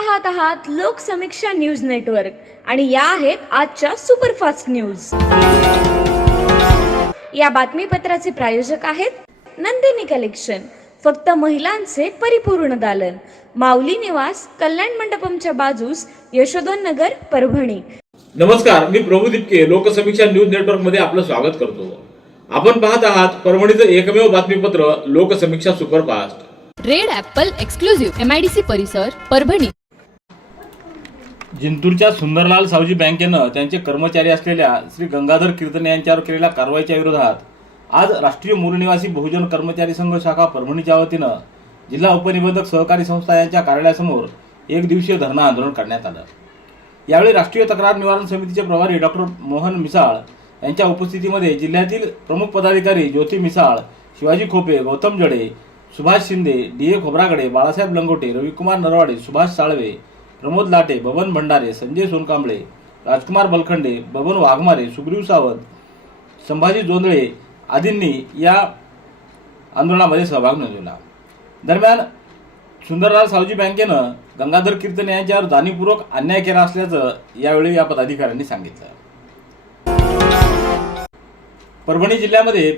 पाहत आहात Loksamiksha news network आणि या आहेत आजच्या सुपरफास्ट न्यूज। या बातमीपत्राचे प्रायोजक आहेत नंदिनी कलेक्शन, फक्त महिलांचे परिपूर्ण दालन, माऊली निवास, कल्याण मंडपमच्या बाजूस, यशोधन नगर, परभणी। नमस्कार, मी प्रभू दिपके लोकसमीक्षा न्यूज नेटवर्क मध्ये आपलं स्वागत करतो। आपण पाहत आहात परभणीचं एकमेव बातमीपत्र Loksamiksha superfast. Red Apple exclusive MIDC परिसर परभणी। जिंतूरच्या सुंदरलाल सावजी बँकेनं त्यांचे कर्मचारी असलेल्या श्री गंगाधर कीर्तने यांच्यावर केलेल्या कारवाईच्या विरोधात आज राष्ट्रीय मूळ निवासी बहुजन कर्मचारी संघ शाखा परभणीच्या वतीनं जिल्हा उपनिबंधक सहकारी संस्था यांच्या कार्यालयासमोर एक दिवसीय धरणं आंदोलन करण्यात आलं। यावेळी राष्ट्रीय तक्रार निवारण समितीचे प्रभारी डॉक्टर मोहन मिसाळ यांच्या उपस्थितीमध्ये जिल्ह्यातील प्रमुख पदाधिकारी ज्योती मिसाळ, शिवाजी खोपे, गौतम जडे, सुभाष शिंदे, DA खोब्रागडे, बाळासाहेब लंगोटे, रविकुमार नरवाडे, सुभाष साळवे, प्रमोद लाटे, बबन भंडारे, संजय सोनकांबळे, राजकुमार बलखंडे, बबन वाघमारे, सुग्रीव सावंत, संभाजी जोंधळे आदींनी या आंदोलनामध्ये सहभाग नोंदवला। दरम्यान सुंदरलाल सावजी बँकेनं गंगाधर कीर्तने यांच्यावर जाणीवपूर्वक अन्याय केला असल्याचं यावेळी या पदाधिकाऱ्यांनी सांगितलं। परभणी जिल्ह्यामध्ये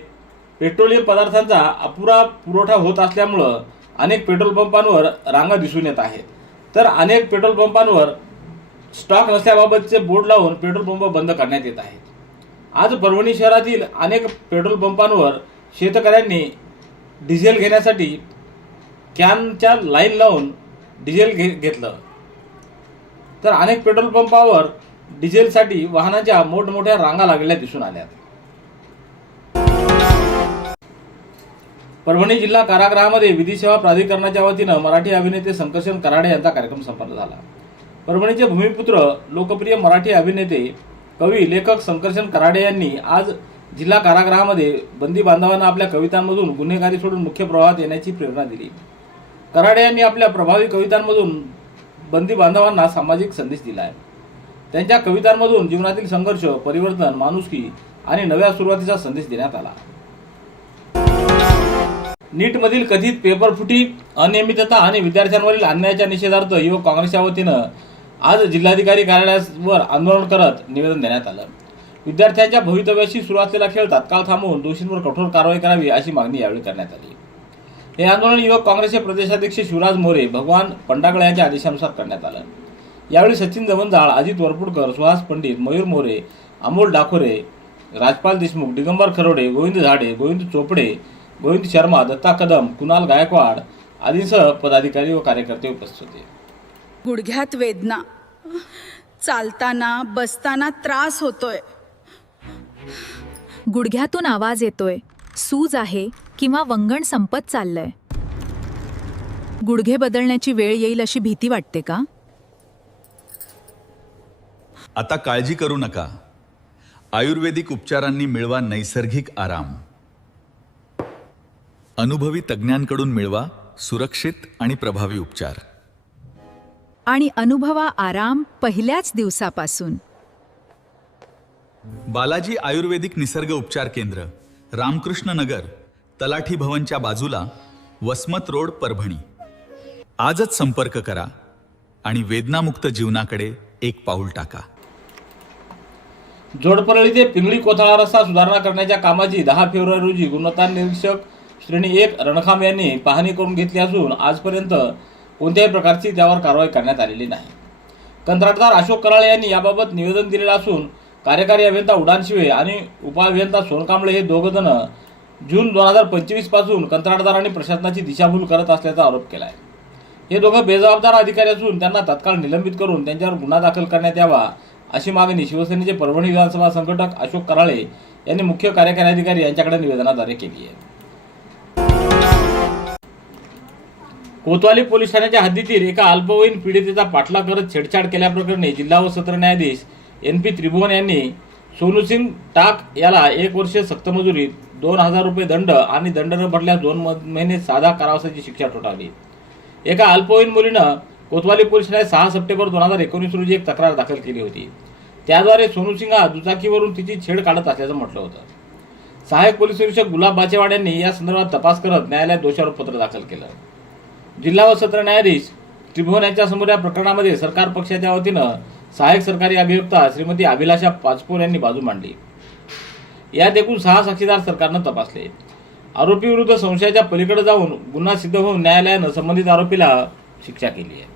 पेट्रोलियम पदार्थांचा अपुरा पुरवठा होत असल्यामुळं अनेक पेट्रोल पंपांवर रांगा दिसून येत आहेत, तर अनेक पेट्रोल पंपांवर स्टॉक नसल्याबाबतचे बोर्ड लावून पेट्रोल पंप बंद करण्यात येत आहेत। आज परभणी शहरातील अनेक पेट्रोल पंपांवर शेतकऱ्यांनी डिझेल घेण्यासाठी कॅनच्या लाईन लावून डिझेल घेतलं, तर अनेक पेट्रोल पंपावर डिझेलसाठी वाहनांच्या मोठमोठ्या रांगा लागलेल्या दिसून आल्या। परभणी जिल्हा कारागृहामध्ये विधी सेवा प्राधिकरणाच्या वतीनं मराठी अभिनेते संकर्षण कराडे यांचा कार्यक्रम संपन्न झाला। परभणीचे भूमिपुत्र लोकप्रिय मराठी अभिनेते, कवी, लेखक संकर्षण कराडे यांनी आज जिल्हा कारागृहामध्ये बंदी बांधवांना आपल्या कवितांमधून गुन्हेगारी सोडून मुख्य प्रवाहात येण्याची प्रेरणा दिली। कराडे यांनी आपल्या प्रभावी कवितांमधून बंदी बांधवांना सामाजिक संदेश दिला आहे। त्यांच्या कवितांमधून जीवनातील संघर्ष, परिवर्तन, माणुसकी आणि नव्या सुरुवातीचा संदेश देण्यात आला। नीटमधील कथित पेपरफुटी, अनियमितता आणि विद्यार्थ्यांवरील अन्यायाच्या निषेधार्थ युवक काँग्रेसच्या वतीनं आज जिल्हाधिकारी कार्यालयावर आंदोलन करत निवेदन देण्यात आलं। विद्यार्थ्यांच्या भवितव्याशी सुरू असलेला खेळ तात्काळ थांबवून दोषींवर कठोर कारवाई करावी अशी मागणी यावेळी करण्यात आली। हे आंदोलन युवक काँग्रेसचे प्रदेशाध्यक्ष शिवराज मोरे, भगवान पंडागळे यांच्या आदेशानुसार करण्यात आलं। यावेळी सचिन जवंजाळ, अजित वरपुडकर, सुहास पंडित, मयूर मोरे, अमोल डाखोरे, राजपाल देशमुख, दिगंबर खरोडे, गोविंद झाडे, गोविंद चोपडे, गोविंद शर्मा, दत्ता कदम, कुणाल गायकवाड आदींसह पदाधिकारी व कार्यकर्ते उपस्थित होते। गुडघ्यात वेदना, चालताना बसताना त्रास होतोय, गुडघ्यातून आवाज येतोय, सूज आहे किंवा वंगण संपत चाललंय। गुडघे बदलण्याची वेळ येईल अशी भीती वाटते का? आता काळजी करू नका, आयुर्वेदिक उपचारांनी मिळवा नैसर्गिक आराम। अनुभवी तज्ञांकडून मिळवा सुरक्षित आणि प्रभावी उपचार आणि अनुभवा आराम पहिल्याच दिवसापासून। बालाजी आयुर्वेदिक निसर्ग उपचार केंद्र, रामकृष्ण नगर, तलाठी भवनच्या बाजूला, वसमत रोड, परभणी। आजच संपर्क करा आणि वेदनामुक्त जीवनाकडे एक पाऊल टाका। जोडपरळी ते पिंगळी कोथळा रस्ता सुधारणा करण्याच्या कामाची 10 फेब्रुवारी रोजी गुणवत्ता निरीक्षक श्रेणी 1 रणखाम यांनी पाहणी करून घेतली असून आजपर्यंत कोणत्याही प्रकारची त्यावर कारवाई करण्यात आलेली नाही। कंत्राटदार अशोक कराळे यांनी याबाबत निवेदन दिलेलं असून कार्यकारी अभियंता उडानशिवे आणि उपअभियंता सोनकांबळे हे दोघंजण जून 2025 पासून कंत्राटदार आणि प्रशासनाची दिशाभूल करत असल्याचा आरोप केला आहे। हे दोघं बेजबाबदार अधिकारी असून त्यांना तात्काळ निलंबित करून त्यांच्यावर गुन्हा दाखल करण्यात यावा अशी मागणी शिवसेनेचे परभणी विधानसभा संघटक अशोक कराळे यांनी मुख्य कार्यकारी अधिकारी यांच्याकडे निवेदनाद्वारे केली आहे। कोतवाली पोलीस ठाण्याच्या हद्दीतील एका अल्पवयीन पीडितेचा पाठलाग करत छेडछाड केल्याप्रकरणी जिल्हा व सत्र न्यायाधीश NP त्रिभुवन यांनी सोनू सिंग टाक याला 1 वर्ष सक्तमजुरी, 2000 रुपये दंड आणि दंड न भरल्यास 2 महिने साधा कारावासाची शिक्षा ठोठावली। एका अल्पवयीन मुलीनं कोतवाली पोलीस ठाण्यात 6 सप्टेंबर 2019 रोजी एक तक्रार दाखल केली होती। त्याद्वारे सोनू सिंग हा दुचाकीवरून तिची छेड काढत असल्याचं म्हटलं होतं। सहाय्यक पोलीस निरीक्षक गुलाब बाचेवाड यांनी या संदर्भात तपास करत न्यायालयात दोषारोपपत्र दाखल केलं। जिल्हा व सत्र न्यायाधीश त्रिभुवन यांच्या समोर या प्रकरणामध्ये सरकार पक्षाच्या वतीनं सहाय्यक सरकारी अभियोक्ता श्रीमती अभिलाषा पाचपोर यांनी बाजू मांडली। यात एकूण 6 साक्षीदार सरकारनं तपासले। आरोपी विरुद्ध संशयाच्या पलीकडे जाऊन गुन्हा सिद्ध होऊन न्यायालयानं संबंधित आरोपीला शिक्षा केली आहे।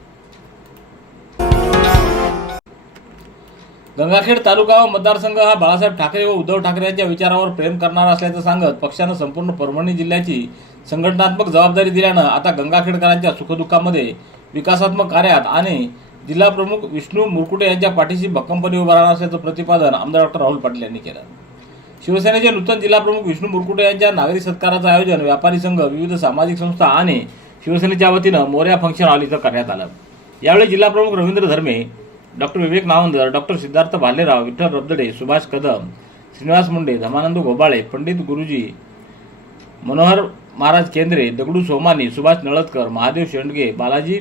गंगाखेड तालुका व मतदारसंघ हा बाळासाहेब ठाकरे व उद्धव ठाकरे यांच्या विचारावर प्रेम करणारा असल्याचं सांगत पक्षानं संपूर्ण परभणी जिल्ह्याची संघटनात्मक जबाबदारी दिल्यानं आता गंगाखेडकरांच्या सुखदुःखामध्ये विकासात्मक कार्यात आणि जिल्हा प्रमुख विष्णू मुरकुटे यांच्या पाठीशी भक्कमपणे उभा राहणार असल्याचं प्रतिपादन आमदार डॉक्टर राहुल पाटील यांनी केलं। शिवसेनेचे नूतन जिल्हा प्रमुख विष्णू मुरकुटे यांच्या नागरी सत्काराचं आयोजन व्यापारी संघ, विविध सामाजिक संस्था आणि शिवसेनेच्या वतीनं मोर्या फंक्शन हॉल इथं करण्यात आलं। यावेळी जिल्हा प्रमुख रवींद्र धर्मे, डॉक्टर विवेक नावंदर, डॉक्टर सिद्धार्थ भालेराव, विठ्ठल रबदडे, सुभाष कदम, श्रीनिवास मुंडे, धमानंद गोबाळे, पंडित गुरुजी, मनोहर महाराज केंद्रे, दगडू सोमानी, सुभाष नळदकर, महादेव शेंडगे, बालाजी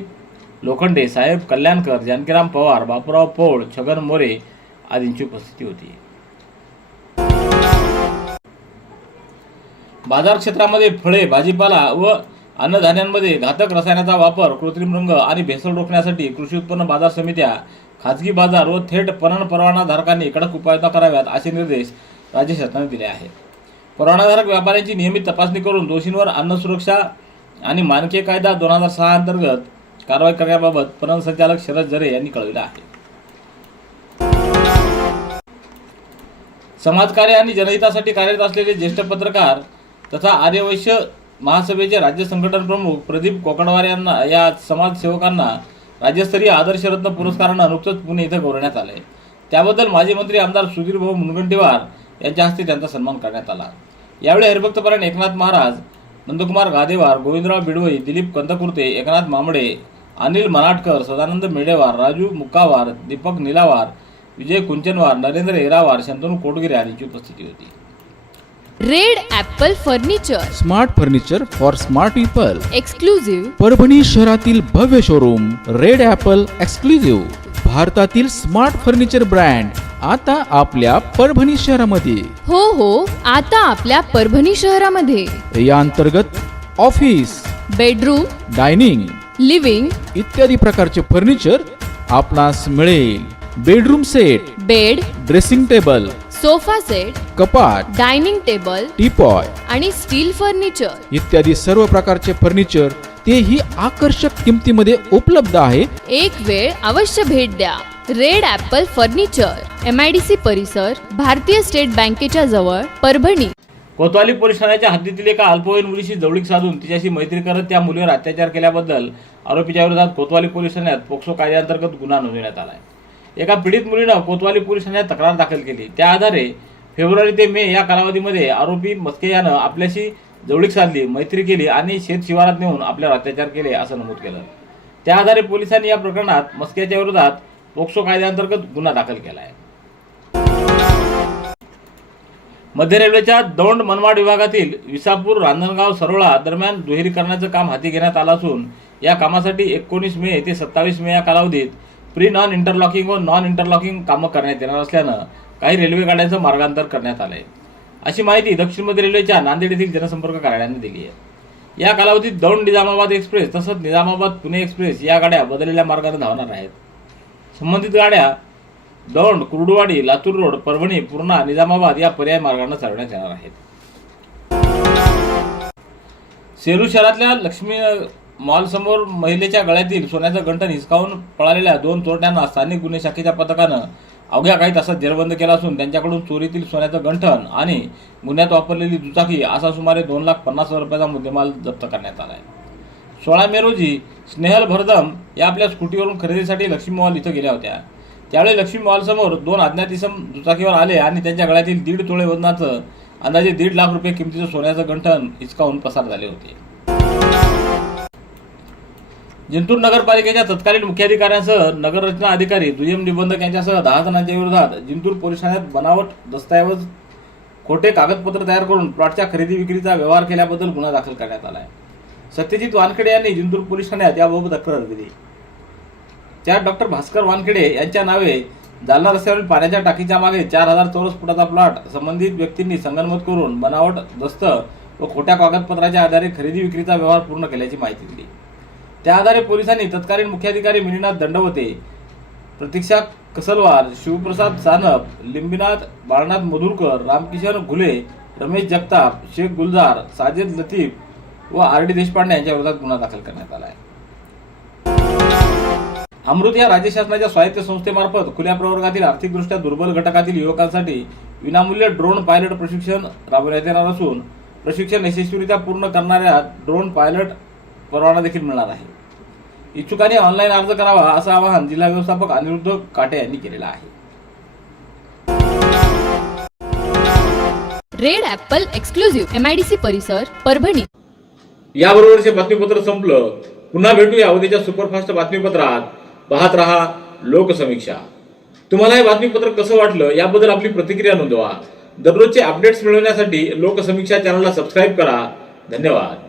लोखंडे, साहेब कल्याणकर, जानकीराम पवार, बापूराव पौळ, छगन मोरे आदींची उपस्थिती होती। बाजार क्षेत्रामध्ये फळे, भाजीपाला व अन्नधान्यांमध्ये घातक रसायनाचा वापर, कृत्रिम रंग आणि भेसळ रोखण्यासाठी कृषी उत्पन्न बाजार समित्या, खाजगी बाजार व थेट पणन परवानाधारकांनी कडक उपाययोजना कराव्यात असे निर्देश राज्य शासनाने दिले आहेत। परवानाधारक व्यापाऱ्यांची नियमित तपासणी करून दोषींवर अन्न सुरक्षा आणि मानके कायदा 2006 अंतर्गत कारवाई करण्याबाबत पणन संचालक शरद जरे यांनी कळविलं आहे। समाजकार्य आणि जनहितासाठी कार्यरत असलेले ज्येष्ठ पत्रकार तथा आर्यवैश्य महासभेचे राज्य संघटन प्रमुख प्रदीप कोकणवार यांना या समाजसेवकांना राज्यस्तरीय आदर्शरत्न पुरस्कारानं नुकतंच पुणे इथं गौरवण्यात आले। त्याबद्दल माजी मंत्री आमदार सुधीर भाऊ मुनगंटीवार यांच्या हस्ते त्यांचा सन्मान करण्यात आला। यावेळी हरिभक्तपरायण एकनाथ महाराज, नंदकुमार गादेवार, गोविंदराव बिडवई, दिलीप कंदकुर्ते, एकनाथ मामडे, अनिल मनाटकर, सदानंद मेडेवार, राजू मुक्कावार, दीपक निलावार, विजय कुंचनवार, नरेंद्र हिरावार, शंतनू कोटगिरे आदींची उपस्थिती होती। Red Apple furniture, smart furniture for smart people, exclusive Parbhani शहरातील भव्य शोरूम रेड ॲपल एक्सक्लुझिव्ह, भारतातील स्मार्ट फर्निचर ब्रँड आता आपल्या परभणी शहरामध्ये। हो आता आपल्या परभणी शहरामध्ये या अंतर्गत ऑफिस, बेडरूम, डायनिंग, लिव्हिंग इत्यादी प्रकारचे फर्निचर आपणास मिळेल। Bedroom set, bed, dressing table, sofa set, कपाट, डायनिंग टेबल टीपॉय आणि स्टील फर्निचर इत्यादी सर्व प्रकारचे फर्निचर तेही आकर्षक किमतीमध्ये उपलब्ध आहे। एक वेळ अवश्य भेट द्या। रेड ॲपल फर्निचर, MIDC परिसर, भारतीय स्टेट बँकेच्या जवळ, परभणी। कोतवाली पोलीस ठाण्याच्या हद्दीतील एका अल्पवयीन मुलीशी जवळीक साधून तिच्याशी मैत्री करत त्या मुलीवर अत्याचार केल्याबद्दल आरोपीच्या विरोधात कोतवाली पोलीस ठाण्यात पोक्सो कायद्याअंतर्गत गुन्हा नोंदवण्यात आला आहे। एका पीडित मुलीनं कोतवाली पोलीस ठाण्यात तक्रार दाखल केली। त्या आधारे फेब्रुवारी ते मे या कालावधीमध्ये आरोपी मस्के यानं आपल्याशी जवळीक साधली, मैत्री केली आणि शेत शिवारात नेऊन आपल्यावर अत्याचार केले असं नमूद केलं। त्या आधारे पोलिसांनी या प्रकरणात मस्केच्या विरोधात पोक्सो कायद्याअंतर्गत गुन्हा दाखल केला आहे। मध्य रेल्वेच्या दौंड मनमाड विभागातील विसापूर रांजणगाव सरोळा दरम्यान दुहेरीकरणाचं काम हाती घेण्यात आलं असून या कामासाठी 19 मे ते 27 मे या कालावधीत प्री नॉन इंटरलॉकिंग व नॉन इंटरलॉकिंग कामं करण्यात येणार असल्यानं काही रेल्वे गाड्यांचं मार्गांतर करण्यात आलंय अशी माहिती दक्षिण मध्य रेल्वेच्या नांदेड येथील जनसंपर्क कार्यालयाने दिली आहे। या कालावधीत दौंड निजामाबाद एक्सप्रेस तसंच निजामाबाद पुणे एक्सप्रेस या गाड्या बदललेल्या मार्गाने धावणार आहेत। संबंधित गाड्या दौंड, कुर्डुवाडी, लातूर रोड, परभणी, पूर्णा, निजामाबाद या पर्याय मार्गाने चालवण्यात येणार आहेत। सेलू शहरातल्या लक्ष्मी मॉल समोर महिलेच्या गळ्यातील सोन्याचं गंठण हिसकावून पळालेल्या 2 चोरट्यांना स्थानिक गुन्हे शाखेच्या पथकानं अवघ्या काही तासात जेरबंद केला असून त्यांच्याकडून चोरीतील सोन्याचं गंठण आणि गुन्ह्यात वापरलेली दुचाकी असा सुमारे 2,50,000 रुपयाचा मुद्देमाल जप्त करण्यात आला आहे। 16 मे रोजी स्नेहल भरदम या आपल्या स्कूटीवरून खरेदीसाठी लक्ष्मी मॉल इथं गेल्या होत्या। त्यावेळी लक्ष्मी मॉल समोर 2 अज्ञात इसम दुचाकीवर आले आणि त्यांच्या गळ्यातील 1.5 तोळे वजनाचं अंदाजे 1.5 लाख रुपये किमतीचं सोन्याचं गंठण हिसकावून पसार झाले होते। जिंतूर नगरपालिकेच्या तत्कालीन मुख्याधिकाऱ्यांसह नगररचना अधिकारी, दुय्यम निबंधक यांच्यासह 10 जणांच्या विरोधात जिंतूर पोलीस ठाण्यात बनावट दस्तऐवज, खोटे कागदपत्र तयार करून प्लॉटच्या खरेदी विक्रीचा व्यवहार केल्याबद्दल गुन्हा दाखल करण्यात आला आहे। सत्यजित वानखेडे यांनी जिंतूर पोलीस ठाण्यात याबाबत तक्रार दिली। त्यात डॉक्टर भास्कर वानखेडे यांच्या नावे जालना रस्त्यावरील पाण्याच्या टाकीच्या मागे 4000 चौरस फुटाचा प्लॉट संबंधित व्यक्तींनी संगनमत करून बनावट दस्त व खोट्या कागदपत्राच्या आधारे खरेदी विक्रीचा व्यवहार पूर्ण केल्याची माहिती दिली। त्या आधारे पोलिसांनी तत्कालीन मुख्याधिकारी मिनीनाथ दंडवते, प्रतीक्षा कसलवार, शिवप्रसाद सानप, लिंबीनाथ बाळनाथ मधुरकर, रामकिशन घुले, रमेश जगताप, शेख गुलजार, साजिद लतीफ व आर डी देशपांडे यांच्या विरोधात गुन्हा दाखल करण्यात आला आहे. अमृत या राज्य शासनाच्या स्वायत्त संस्थेमार्फत खुल्या प्रवर्गातील आर्थिकदृष्ट्या दुर्बल घटकातील युवकांसाठी विनामूल्य ड्रोन पायलट प्रशिक्षण राबवण्यात येणार असून प्रशिक्षण यशस्वीरित्या पूर्ण करणाऱ्या ड्रोन पायलट परवाना देखील मिळणार आहे. इच्छुकांनी ऑनलाईन अर्ज करावा असं आवाहन जिल्हा व्यवस्थापक अनिरुद्ध काटे यांनी केलेलं आहे. रेड ॲपल एक्सक्लुझिव्ह MIDC परिसर परभणी. याबरोबरचे बातमीपत्र संपलं. पुन्हा भेटूया उद्याच्या सुपरफास्ट बातमीपत्रात. पाहत रहा लोकसमीक्षा. तुम्हाला हे बातमीपत्र कसं वाटलं याबद्दल आपली प्रतिक्रिया नोंदवा. दररोजचे अपडेट्स मिळवण्यासाठी लोकसमीक्षा चॅनलला सबस्क्राईब करा. धन्यवाद.